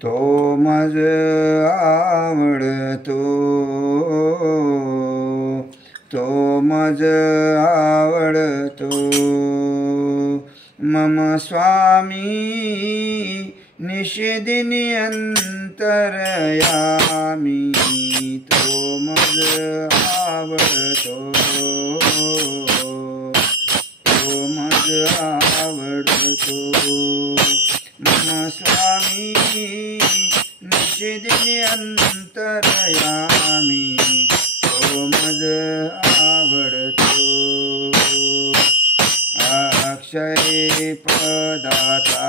तो मज आवडतो, तो मज आवडतो मम स्वामी निषेदिनी अंतरयामी, तो मज आवडतो, तो मज आवडतो मम स्वामी निषेदिनी अंतरयामी, तो मज आवडतो अक्षय पदाता,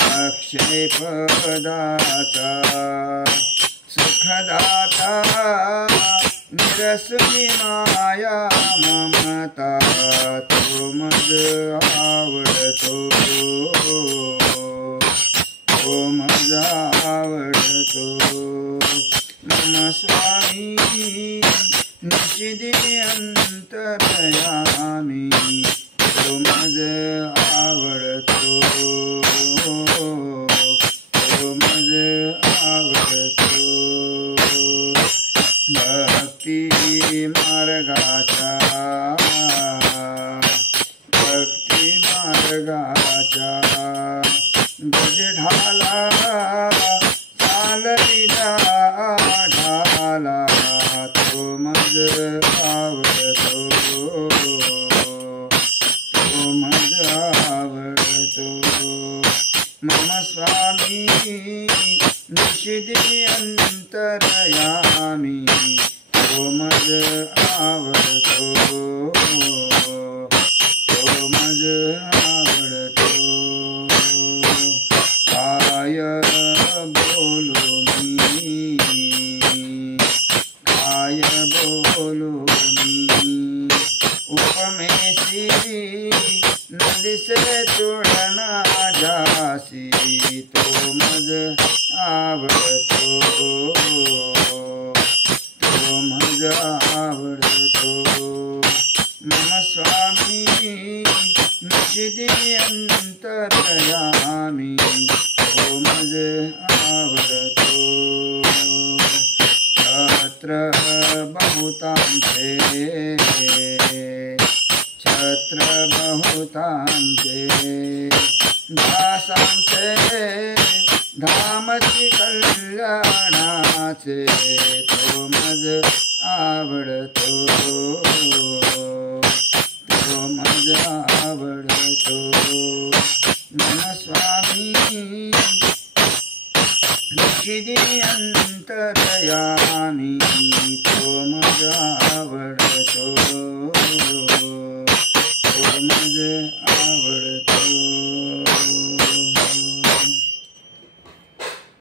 अक्षय पदाता सुखदाता निरसनी माया ममता, तो मज आवडतो, तो मज आवडतो मम स्वामी निषेदिनी अंतरयामी, तो मज आवडतो, तो मज आवडतो भक्ती मार्गाचा, भक्ती मार्गाचा गज ढाला चालविला ढाला, तो मज आवडतो, तो मज आवडतो मम स्वामी निषेदिनी अंतरयामी, तो मज आवडतो, तो मज आवडतो काय बोलू मी, काय बोलू मी उपमेशी नदिसे तुळना जासी, तो मज आवडतो, तो मज आवडतो मम स्वामी निषेदिनी अंतरयामी, तो मज आवडतो छत्र बहुतांचे, छत्र बहुतांचे दासांचे धामची कल्याणाचे, तो मज आवडतो, तो मज आवडतो मम स्वामी निषेदिनी अंतरयामी, तो मज आवडतो, तो मज आवडतो।